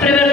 prever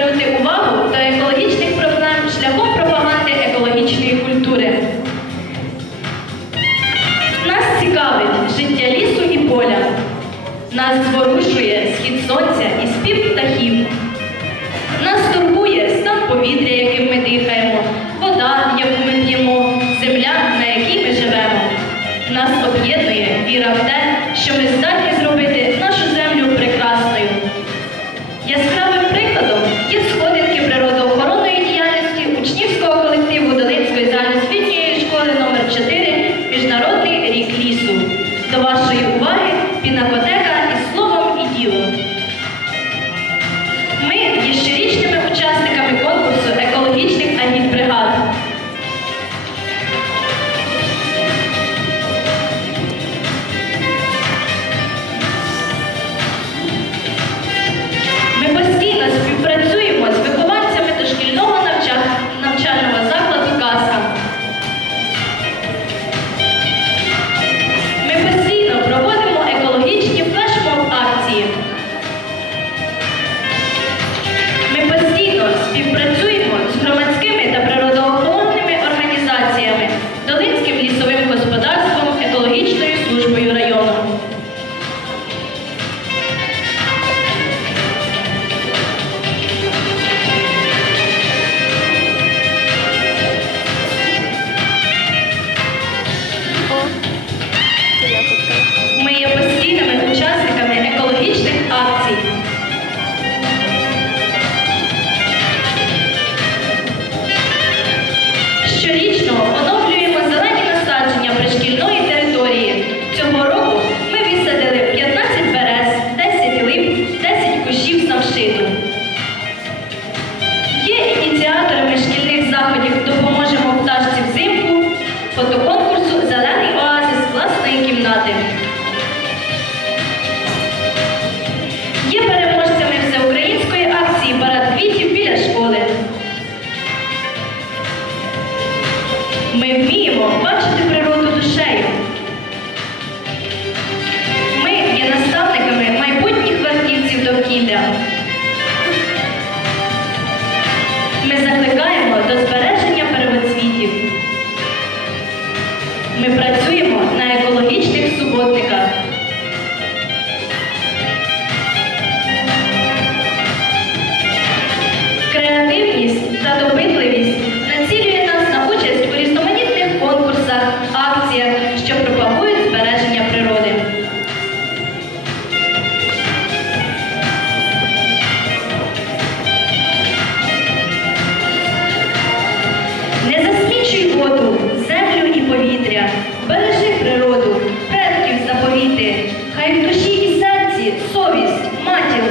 Очищуй воду, землю і повітря, бережи природу, предків заповіти, хай в душі і серці совість, матір.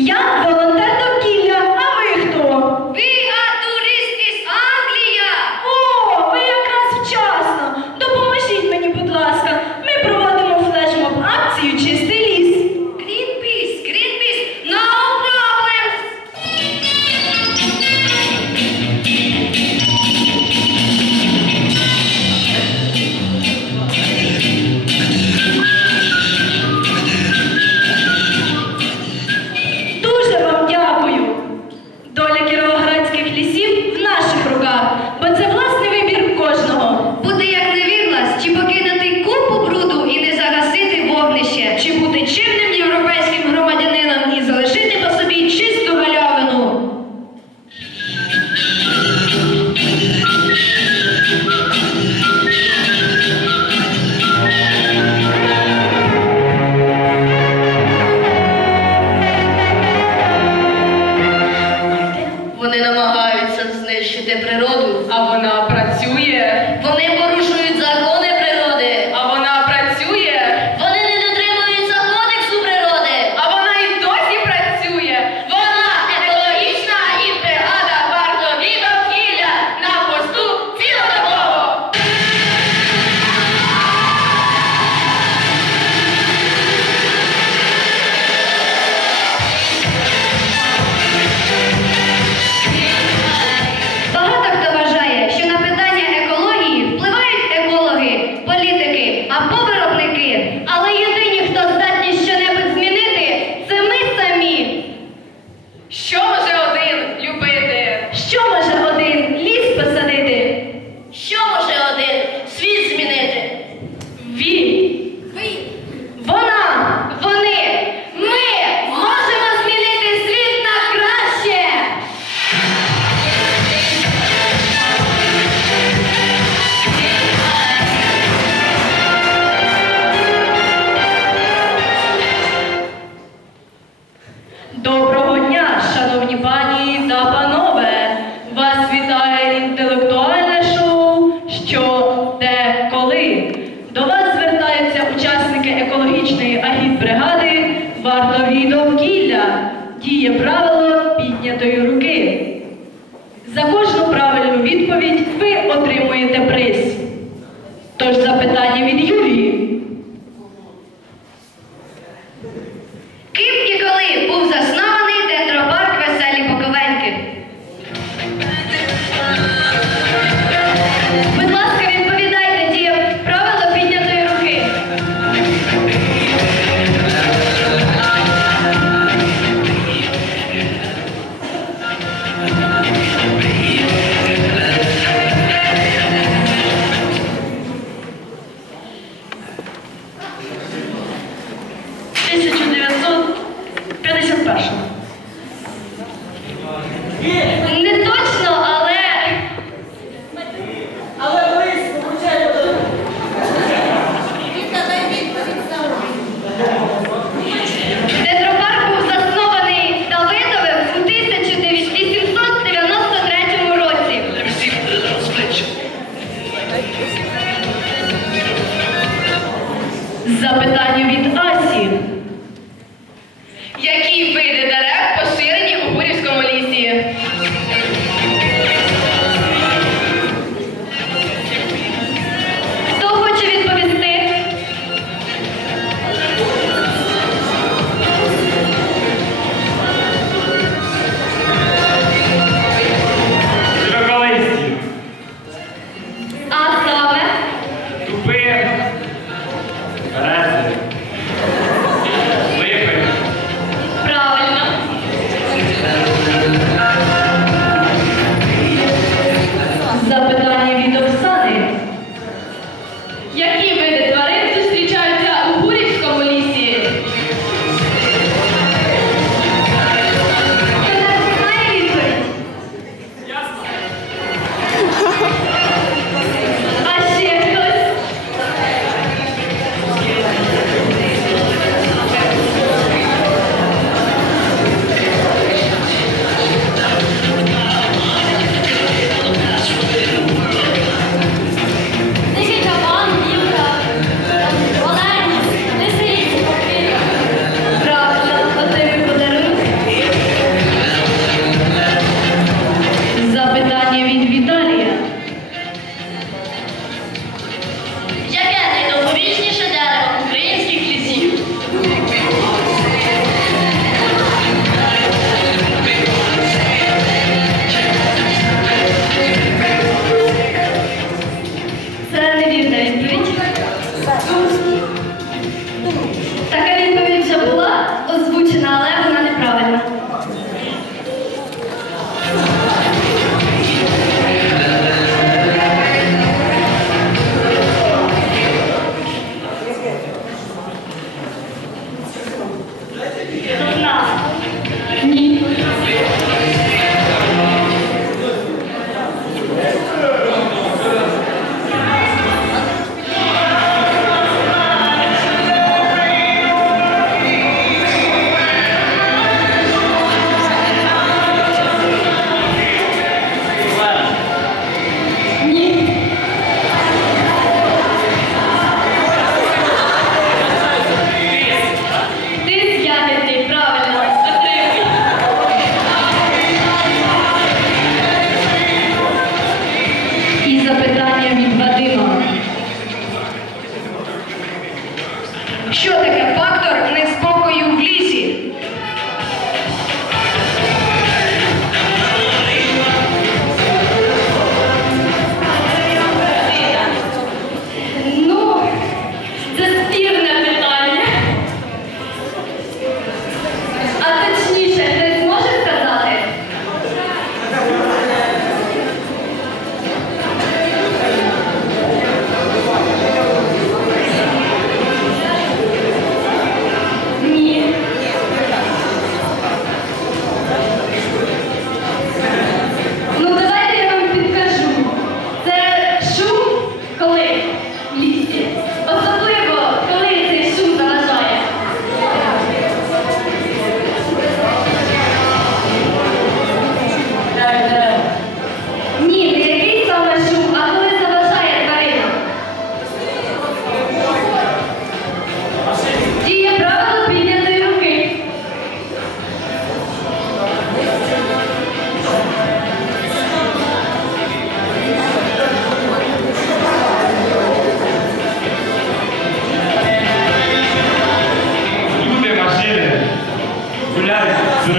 Ja,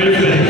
Movement.